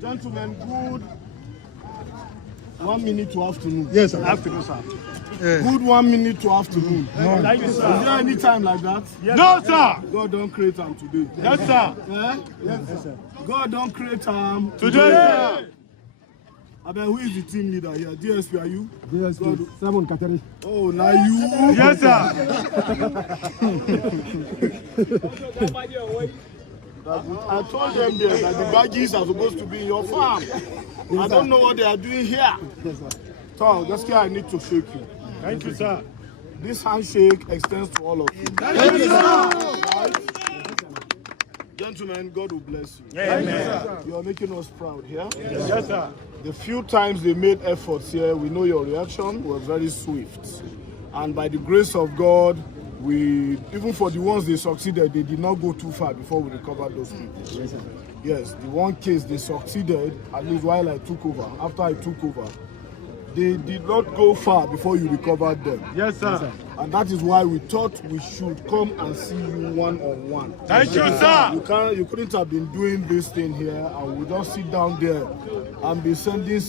Gentlemen, good 1 minute to afternoon. Yes, sir. Afternoon, sir. Good 1 minute to afternoon. No. Thank you, sir. Is there any time like that? Yes, no, sir. God don't create them today. Yes, sir. Yes, sir. God don't create them Today. I mean, who is the team leader here? DSP, are you? DSP, Simon Kateri. Oh, now you. Yes, sir. I told them there that the badges are supposed to be in your farm. I don't know what they are doing here. So, just here I need to shake you. Thank you, sir. This handshake extends to all of you. Thank you, sir. Right? Gentlemen, God will bless you. Amen. You are making us proud here. Yes, sir. The few times they made efforts here, we know your reaction was very swift. And by the grace of God, even for the ones they succeeded, they did not go too far before we recovered those people. Yes, sir. Yes, the one case they succeeded, at least while I took over. After I took over, they did not go far before you recovered them. Yes, sir. Yes, sir. And that is why we thought we should come and see you one-on-one. Thank you, sir. You couldn't have been doing this thing here and we just sit down there and be sending